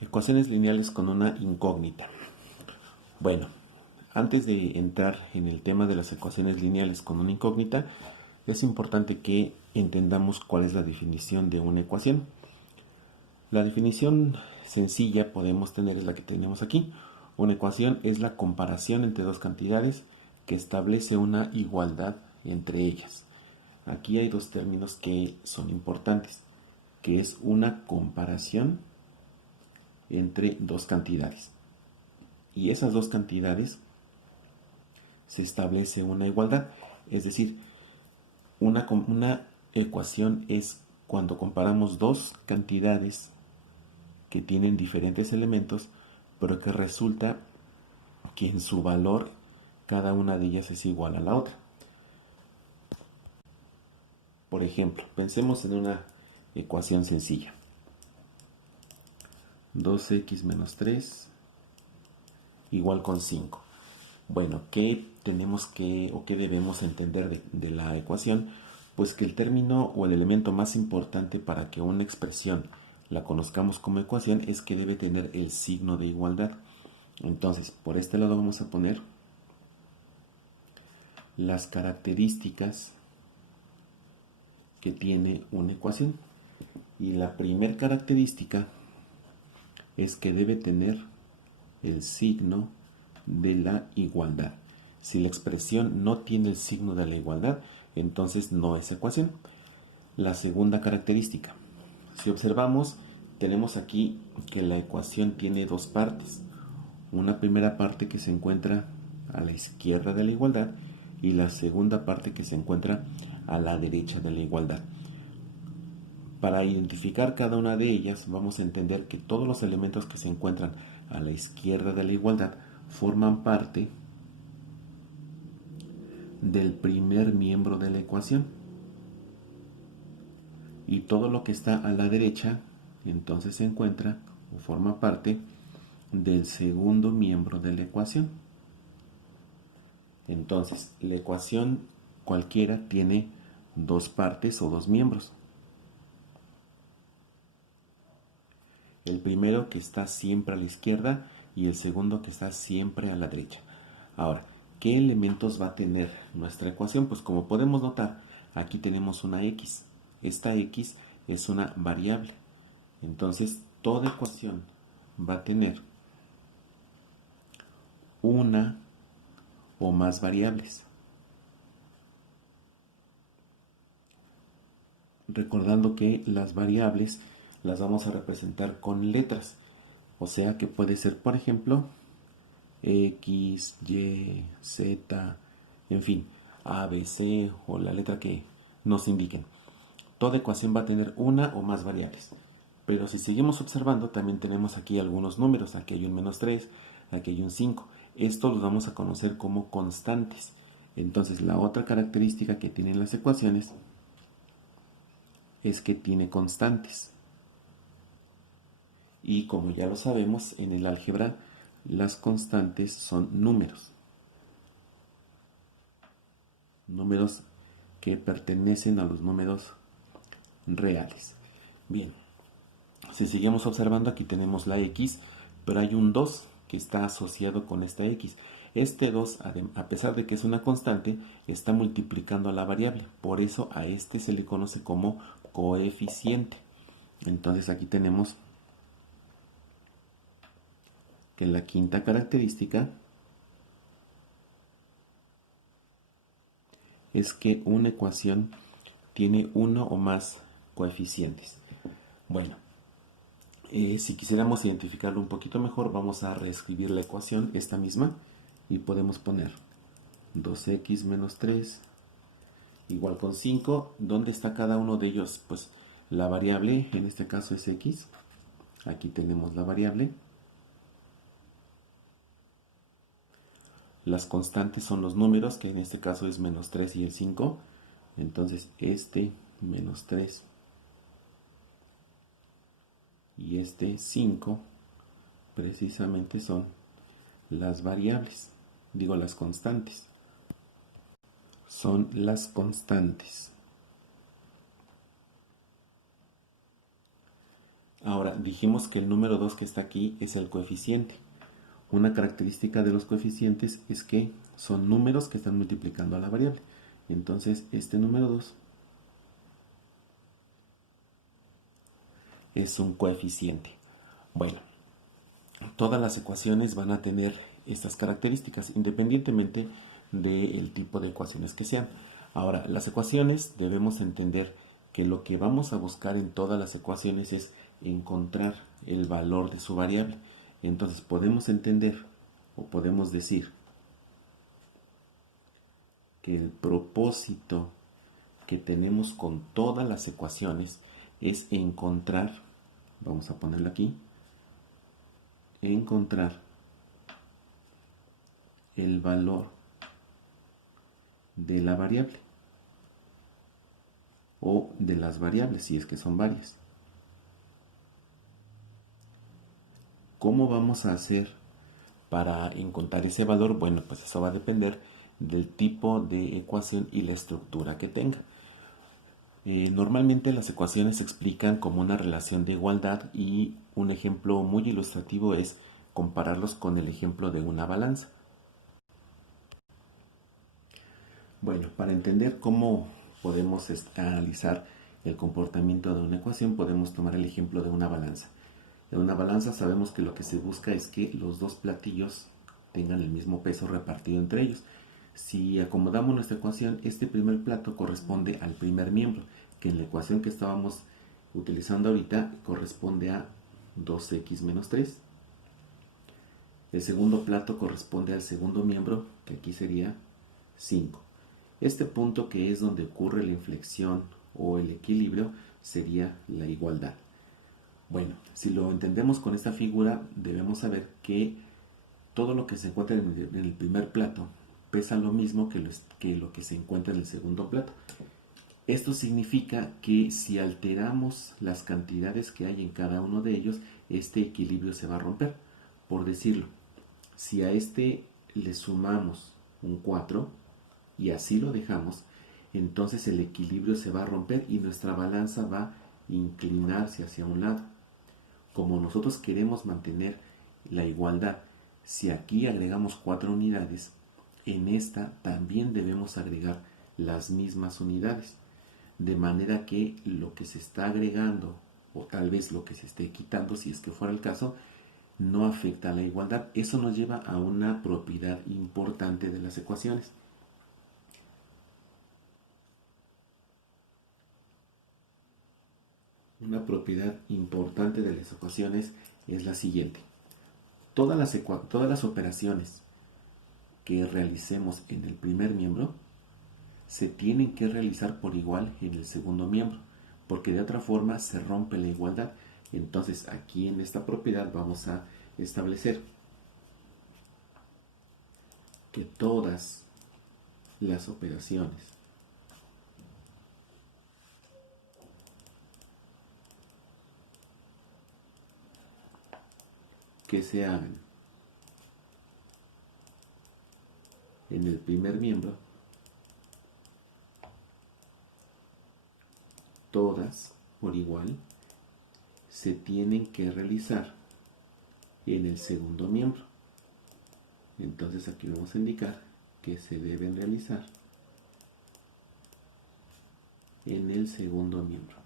Ecuaciones lineales con una incógnita. Bueno, antes de entrar en el tema de las ecuaciones lineales con una incógnita, es importante que entendamos cuál es la definición de una ecuación. La definición sencilla podemos tener es la que tenemos aquí. Una ecuación es la comparación entre dos cantidades que establece una igualdad entre ellas. Aquí hay dos términos que son importantes, que es una comparación entre dos cantidades. Y esas dos cantidades se establece una igualdad. Es decir, una ecuación es cuando comparamos dos cantidades que tienen diferentes elementos, pero que resulta que en su valor cada una de ellas es igual a la otra. Por ejemplo, pensemos en una ecuación sencilla. 2x menos 3 igual con 5. Bueno, ¿qué tenemos que o qué debemos entender de la ecuación? Pues que el término o el elemento más importante para que una expresión la conozcamos como ecuación es que debe tener el signo de igualdad. Entonces, por este lado vamos a poner las características que tiene una ecuación. Y la primera característica es que debe tener el signo de la igualdad. Si la expresión no tiene el signo de la igualdad, entonces no es ecuación. La segunda característica. Si observamos, tenemos aquí que la ecuación tiene dos partes. Una primera parte que se encuentra a la izquierda de la igualdad y la segunda parte que se encuentra a la derecha de la igualdad. Para identificar cada una de ellas, vamos a entender que todos los elementos que se encuentran a la izquierda de la igualdad forman parte del primer miembro de la ecuación. Y todo lo que está a la derecha, entonces se encuentra o forma parte del segundo miembro de la ecuación. Entonces, la ecuación cualquiera tiene dos partes o dos miembros. El primero que está siempre a la izquierda y el segundo que está siempre a la derecha. Ahora, ¿qué elementos va a tener nuestra ecuación? Pues como podemos notar, aquí tenemos una x. Esta x es una variable. Entonces, toda ecuación va a tener una o más variables. Recordando que las variables las vamos a representar con letras. O sea que puede ser, por ejemplo, X, Y, Z, en fin, A, B, C o la letra que nos indiquen. Toda ecuación va a tener una o más variables. Pero si seguimos observando, también tenemos aquí algunos números. Aquí hay un -3, aquí hay un 5. Estos los vamos a conocer como constantes. Entonces, la otra característica que tienen las ecuaciones es que tiene constantes. Y como ya lo sabemos, en el álgebra las constantes son números. Números que pertenecen a los números reales. Bien, si seguimos observando, aquí tenemos la x, pero hay un 2 que está asociado con esta x. Este 2, a pesar de que es una constante, está multiplicando a la variable. Por eso a este se le conoce como coeficiente. Entonces aquí tenemos que la quinta característica es que una ecuación tiene uno o más coeficientes. Bueno, si quisiéramos identificarlo un poquito mejor, vamos a reescribir la ecuación, esta misma, y podemos poner 2x menos 3 igual con 5. ¿Dónde está cada uno de ellos? Pues la variable, en este caso es x. Aquí tenemos la variable. Las constantes son los números, que en este caso es -3 y el 5. Entonces este -3 y este 5 precisamente son las variables, digo las constantes. Son las constantes. Ahora, dijimos que el número 2 que está aquí es el coeficiente. Una característica de los coeficientes es que son números que están multiplicando a la variable. Entonces, este número 2 es un coeficiente. Bueno, todas las ecuaciones van a tener estas características, independientemente del tipo de ecuaciones que sean. Ahora, las ecuaciones debemos entender que lo que vamos a buscar en todas las ecuaciones es encontrar el valor de su variable. Entonces podemos entender o podemos decir que el propósito que tenemos con todas las ecuaciones es encontrar, vamos a ponerlo aquí, encontrar el valor de la variable o de las variables si es que son varias. ¿Cómo vamos a hacer para encontrar ese valor? Bueno, pues eso va a depender del tipo de ecuación y la estructura que tenga. Normalmente las ecuaciones se explican como una relación de igualdad y un ejemplo muy ilustrativo es compararlos con el ejemplo de una balanza. Bueno, para entender cómo podemos analizar el comportamiento de una ecuación, podemos tomar el ejemplo de una balanza. En una balanza sabemos que lo que se busca es que los dos platillos tengan el mismo peso repartido entre ellos. Si acomodamos nuestra ecuación, este primer plato corresponde al primer miembro, que en la ecuación que estábamos utilizando ahorita corresponde a 2x menos 3. El segundo plato corresponde al segundo miembro, que aquí sería 5. Este punto, que es donde ocurre la inflexión o el equilibrio, sería la igualdad. Bueno, si lo entendemos con esta figura, debemos saber que todo lo que se encuentra en el primer plato pesa lo mismo que lo que se encuentra en el segundo plato. Esto significa que si alteramos las cantidades que hay en cada uno de ellos, este equilibrio se va a romper. Por decirlo, si a este le sumamos un 4 y así lo dejamos, entonces el equilibrio se va a romper y nuestra balanza va a inclinarse hacia un lado. Como nosotros queremos mantener la igualdad, si aquí agregamos 4 unidades, en esta también debemos agregar las mismas unidades, de manera que lo que se está agregando o tal vez lo que se esté quitando, si es que fuera el caso, no afecta a la igualdad. Eso nos lleva a una propiedad importante de las ecuaciones. Una propiedad importante de las ecuaciones es la siguiente. Todas las operaciones que realicemos en el primer miembro se tienen que realizar por igual en el segundo miembro, porque de otra forma se rompe la igualdad. Entonces aquí en esta propiedad vamos a establecer que todas las operaciones que se hagan en el primer miembro, todas por igual, se tienen que realizar en el segundo miembro. Entonces aquí vamos a indicar que se deben realizar en el segundo miembro.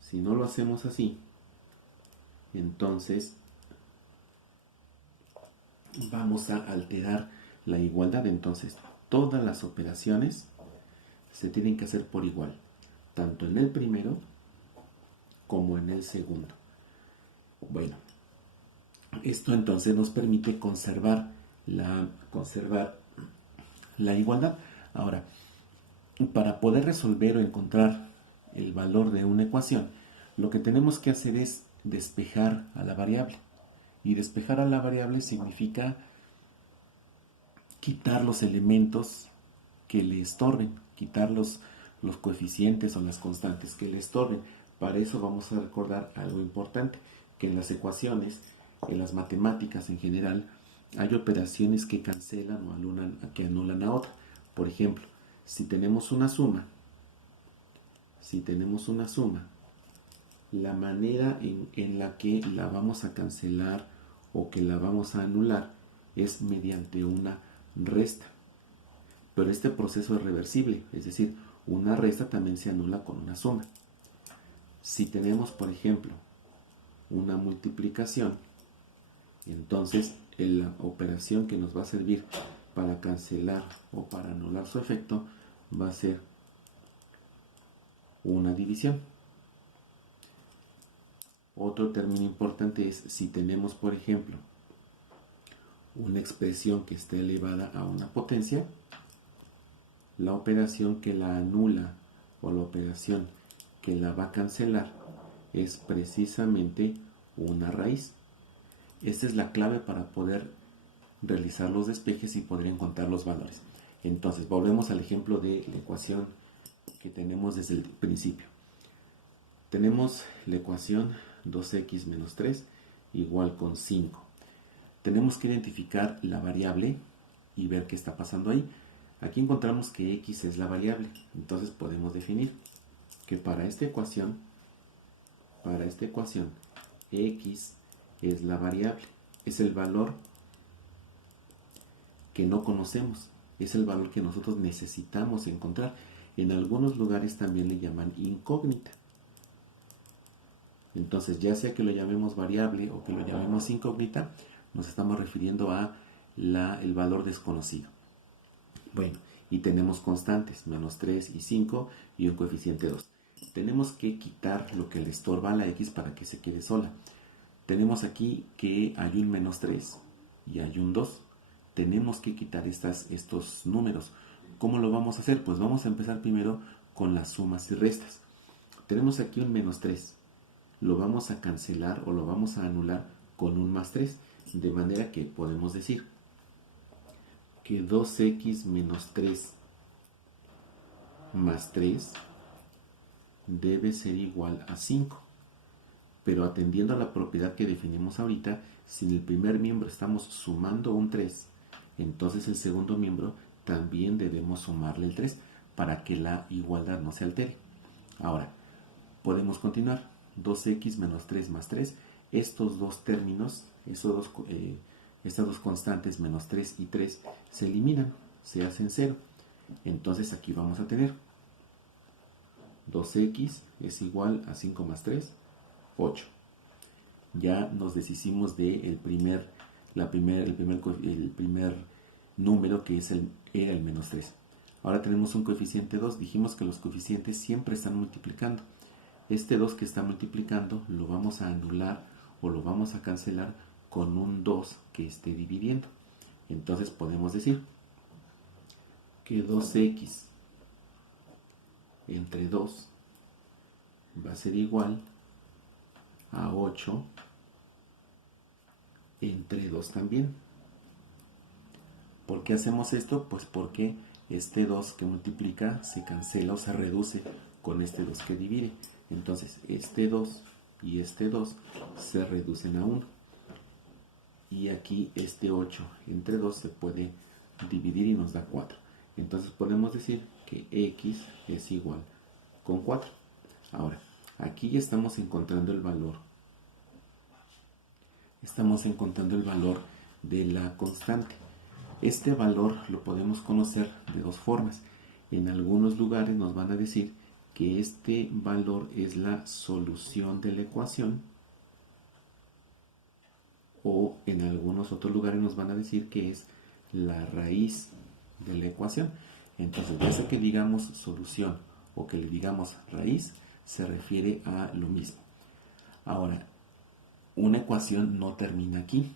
Si no lo hacemos así, entonces vamos a alterar la igualdad. Entonces todas las operaciones se tienen que hacer por igual, tanto en el primero como en el segundo. Bueno, esto entonces nos permite conservar la igualdad. Ahora, para poder resolver o encontrar el valor de una ecuación, lo que tenemos que hacer es despejar a la variable. Y despejar a la variable significa quitar los elementos que le estorben, quitar los coeficientes o las constantes que le estorben. Para eso vamos a recordar algo importante, que en las ecuaciones, en las matemáticas en general, hay operaciones que cancelan o que anulan a otra. Por ejemplo, si tenemos una suma la manera en la que la vamos a cancelar o que la vamos a anular es mediante una resta. Pero este proceso es reversible, es decir, una resta también se anula con una suma. Si tenemos, por ejemplo, una multiplicación, entonces la operación que nos va a servir para cancelar o para anular su efecto va a ser una división. Otro término importante es si tenemos, por ejemplo, una expresión que esté elevada a una potencia, la operación que la anula o la operación que la va a cancelar es precisamente una raíz. Esta es la clave para poder realizar los despejes y poder encontrar los valores. Entonces, volvemos al ejemplo de la ecuación que tenemos desde el principio. Tenemos la ecuación 2x menos 3 igual con 5. Tenemos que identificar la variable y ver qué está pasando ahí. Aquí encontramos que x es la variable, entonces podemos definir que para esta ecuación x es la variable, es el valor que no conocemos, es el valor que nosotros necesitamos encontrar. En algunos lugares también le llaman incógnita. Entonces, ya sea que lo llamemos variable o que lo llamemos incógnita, nos estamos refiriendo a el valor desconocido. Bueno, y tenemos constantes, menos 3 y 5 y un coeficiente 2. Tenemos que quitar lo que le estorba a la x para que se quede sola. Tenemos aquí que hay un menos 3 y hay un 2. Tenemos que quitar estos números. ¿Cómo lo vamos a hacer? Pues vamos a empezar primero con las sumas y restas. Tenemos aquí un menos 3. Lo vamos a cancelar o lo vamos a anular con un más 3. De manera que podemos decir que 2x menos 3 más 3 debe ser igual a 5. Pero atendiendo a la propiedad que definimos ahorita, si en el primer miembro estamos sumando un 3, entonces el segundo miembro también debemos sumarle el 3 para que la igualdad no se altere. Ahora, podemos continuar. 2x menos 3 más 3, estos dos términos, estas dos constantes, menos 3 y 3, se eliminan, se hacen 0. Entonces aquí vamos a tener 2x es igual a 5 más 3, 8. Ya nos deshicimos del primer número que era el menos 3. Ahora tenemos un coeficiente 2. Dijimos que los coeficientes siempre están multiplicando. Este 2 que está multiplicando lo vamos a anular o lo vamos a cancelar con un 2 que esté dividiendo. Entonces podemos decir que 2x entre 2 va a ser igual a 8 entre 2 también. ¿Por qué hacemos esto? Pues porque este 2 que multiplica se cancela o se reduce con este 2 que divide. Entonces este 2 y este 2 se reducen a 1. Y aquí este 8 entre 2 se puede dividir y nos da 4. Entonces podemos decir que x es igual con 4. Ahora, aquí ya estamos encontrando el valor. Estamos encontrando el valor de la constante. Este valor lo podemos conocer de dos formas. En algunos lugares nos van a decir que este valor es la solución de la ecuación, o en algunos otros lugares nos van a decir que es la raíz de la ecuación. Entonces, ya sea que digamos solución o que le digamos raíz, se refiere a lo mismo. Ahora, una ecuación no termina aquí.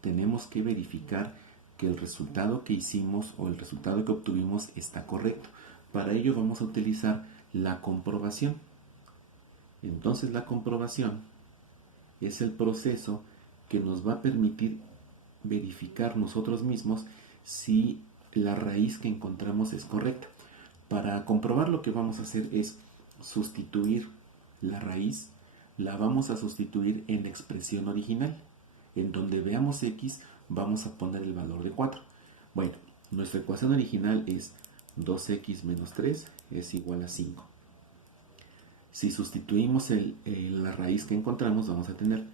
Tenemos que verificar que el resultado que hicimos o el resultado que obtuvimos está correcto. Para ello vamos a utilizar la comprobación. Entonces la comprobación es el proceso que nos va a permitir verificar nosotros mismos si la raíz que encontramos es correcta. Para comprobar, lo que vamos a hacer es sustituir la raíz, la vamos a sustituir en la expresión original. En donde veamos x, vamos a poner el valor de 4. Bueno, nuestra ecuación original es 2x menos 3 es igual a 5. Si sustituimos la raíz que encontramos, vamos a tener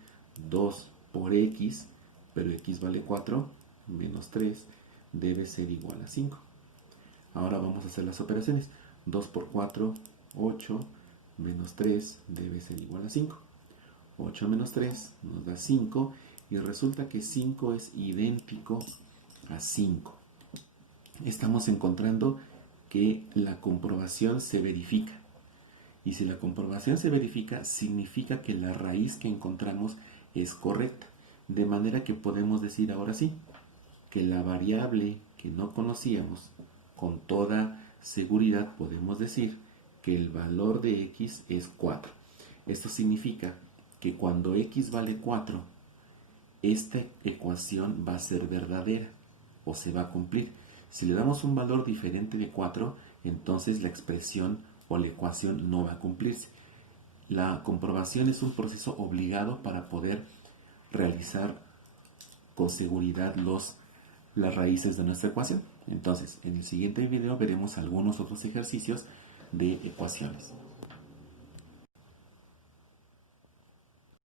2 por x, pero x vale 4, menos 3 debe ser igual a 5. Ahora vamos a hacer las operaciones. 2 por 4, 8, menos 3 debe ser igual a 5. 8 menos 3 nos da 5 y resulta que 5 es idéntico a 5. Estamos encontrando que la comprobación se verifica. Y si la comprobación se verifica, significa que la raíz que encontramos es correcta. De manera que podemos decir ahora sí, que la variable que no conocíamos, con toda seguridad podemos decir que el valor de x es 4. Esto significa que cuando x vale 4, esta ecuación va a ser verdadera o se va a cumplir. Si le damos un valor diferente de 4, entonces la expresión o la ecuación no va a cumplirse. La comprobación es un proceso obligado para poder realizar con seguridad las raíces de nuestra ecuación. Entonces, en el siguiente video veremos algunos otros ejercicios de ecuaciones.